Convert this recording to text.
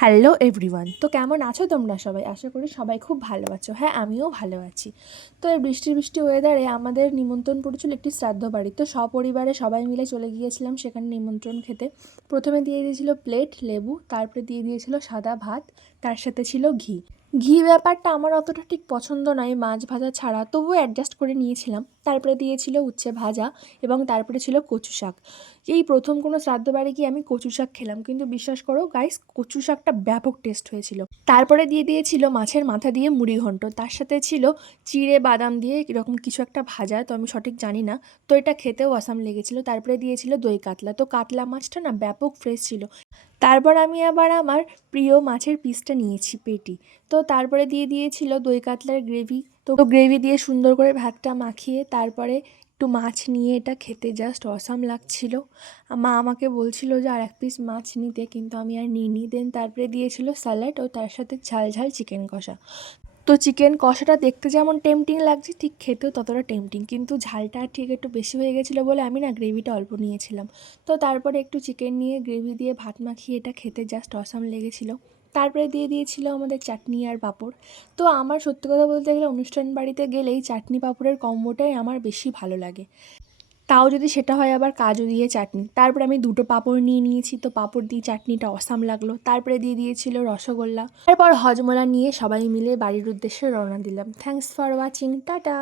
Hello everyone, তো কেমন আছো তোমরা সবাই? আশা করি সবাই খুব ভালো আছো। হ্যাঁ, আমিও ভালো আছি। তো এই বৃষ্টি বৃষ্টি ওয়েদারে আমাদের নিমন্ত্রণ পড়েছিল একটি শ্রাদ্ধ বাড়ি। তো সপরিবারে সবাই মিলে চলে গিয়েছিলাম সেখানে নিমন্ত্রণ খেতে। প্রথমে দিয়ে দিয়েছিল প্লেট লেবু, তারপরে দিয়ে দিয়েছিল সাদা ভাত, তার সাথে ছিল ঘি। ঘি ব্যাপারটা আমার অতটা ঠিক পছন্দ নয় মাছ ভাজা ছাড়া, তবুও অ্যাডজাস্ট করে নিয়েছিলাম। তারপরে দিয়েছিল উচ্ছে ভাজা এবং তারপরে ছিল কচু শাক। এই প্রথম কোনো শ্রাদ্ধ বাড়ি গিয়ে আমি কচু শাক খেলাম, কিন্তু বিশ্বাস করো গাইস, কচু শাকটা ব্যাপক টেস্ট হয়েছিল। তারপরে দিয়ে দিয়েছিল মাছের মাথা দিয়ে মুড়ি ঘন্ট, তার সাথে ছিল চিড়ে বাদাম দিয়ে এরকম কিছু একটা ভাজা, তো আমি সঠিক জানি না। তো এটা খেতেও আসাম লেগেছিল। তারপরে দিয়েছিল দই কাতলা, তো কাতলা মাছটা না ব্যাপক ফ্রেশ ছিল। তারপর আমি আবার আমার প্রিয় মাছের পিসটা নিয়েছি পেটি। তো তারপরে দিয়ে দিয়েছিল দই কাতলার গ্রেভি। তো গ্রেভি দিয়ে সুন্দর করে ভাতটা মাখিয়ে তারপরে একটু মাছ নিয়ে এটা খেতে জাস্ট অসাম লাগছিল। মা আমাকে বলছিল যে আর এক পিস মাছ নিতে, কিন্তু আমি আর নিইনি। দেন তারপরে দিয়েছিল স্যালাড ও তার সাথে ঝাল ঝাল চিকেন কষা। তো চিকেন কষাটা দেখতে যেমন টেম্পটিং লাগছে, ঠিক খেতেও ততটা টেম্পটিং, কিন্তু ঝালটা ঠিক একটু বেশি হয়ে গেছিলো বলে আমি না গ্রেভিটা অল্প নিয়েছিলাম। তো তারপরে একটু চিকেন নিয়ে গ্রেভি দিয়ে ভাত মাখিয়ে এটা খেতে জাস্ট অসাম লেগেছিলো। তারপরে দিয়ে দিয়েছিল আমাদের চাটনি আর পাঁপড়। তো আমার সত্যি কথা বলতে গেলে অনুষ্ঠান বাড়িতে গেলেই চাটনি পাঁপড়ের কম্বোটাই আমার বেশি ভালো লাগে, তাও যদি সেটা হয় আবার কাজু দিয়ে চাটনি। তারপরে আমি দুটো পাঁপড় নিয়ে নিয়েছি, তো পাঁপড় দিয়ে চাটনিটা অসাম লাগলো। তারপরে দিয়ে দিয়েছিল রসগোল্লা। তারপর হজমোলা নিয়ে সবাই মিলে বাড়ির উদ্দেশ্যে রওনা দিলাম। Thanks for watching, tata.